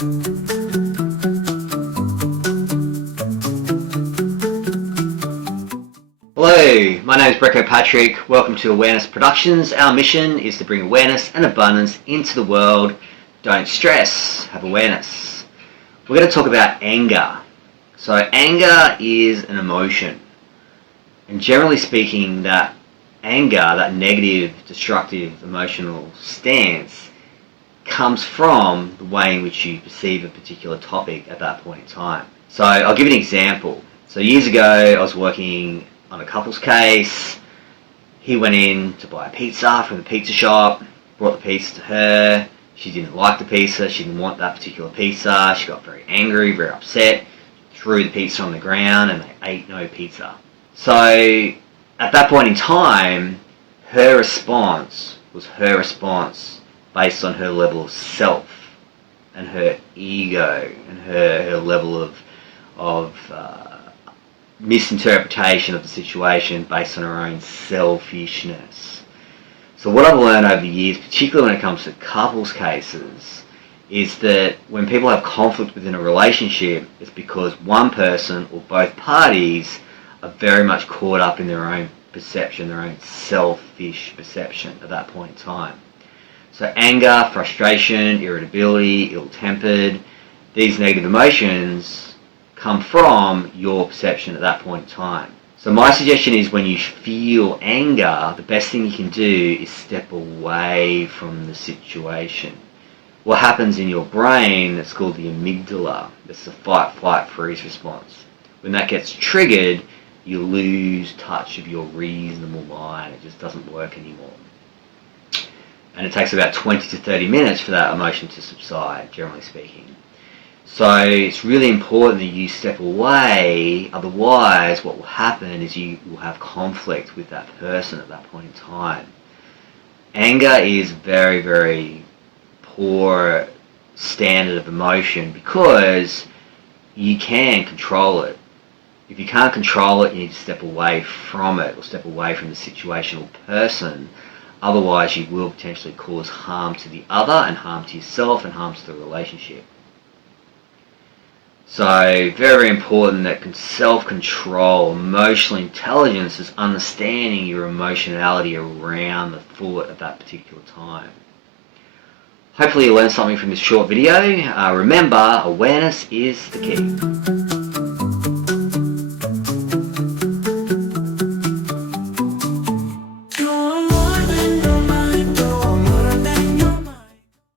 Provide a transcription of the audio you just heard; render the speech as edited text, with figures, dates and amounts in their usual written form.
Hello, my name is Brecco Patrick. Welcome to Awareness Productions. Our mission is to bring awareness and abundance into the world. Don't stress, have awareness. We're going to talk about anger. So anger is an emotion. And generally speaking, that anger, that negative, destructive, emotional stance comes from the way in which you perceive a particular topic at that point in time. So I'll give you an example. So years ago, I was working on a couple's case. He went in to buy a pizza from the pizza shop, brought the pizza to her. She didn't like the pizza, she didn't want that particular pizza. She got very angry, very upset, threw the pizza on the ground, and they ate no pizza. So at that point in time, her response was her response based on her level of self and her ego and her level of misinterpretation of the situation based on her own selfishness. So what I've learned over the years, particularly when it comes to couples cases, is that when people have conflict within a relationship, it's because one person or both parties are very much caught up in their own perception, their own selfish perception at that point in time. So anger, frustration, irritability, ill-tempered, these negative emotions come from your perception at that point in time. So my suggestion is when you feel anger, the best thing you can do is step away from the situation. What happens in your brain, it's called the amygdala. It's the fight, flight, freeze response. When that gets triggered, you lose touch of your reasonable mind. It just doesn't work anymore. And it takes about 20 to 30 minutes for that emotion to subside, generally speaking. So it's really important that you step away, otherwise what will happen is you will have conflict with that person at that point in time. Anger is very, very poor standard of emotion because you can control it. If you can't control it, you need to step away from it or step away from the situation or person. Otherwise, you will potentially cause harm to the other and harm to yourself and harm to the relationship. So, very, very important that self-control, emotional intelligence is understanding your emotionality around the thought at that particular time. Hopefully you learned something from this short video. Remember, awareness is the key.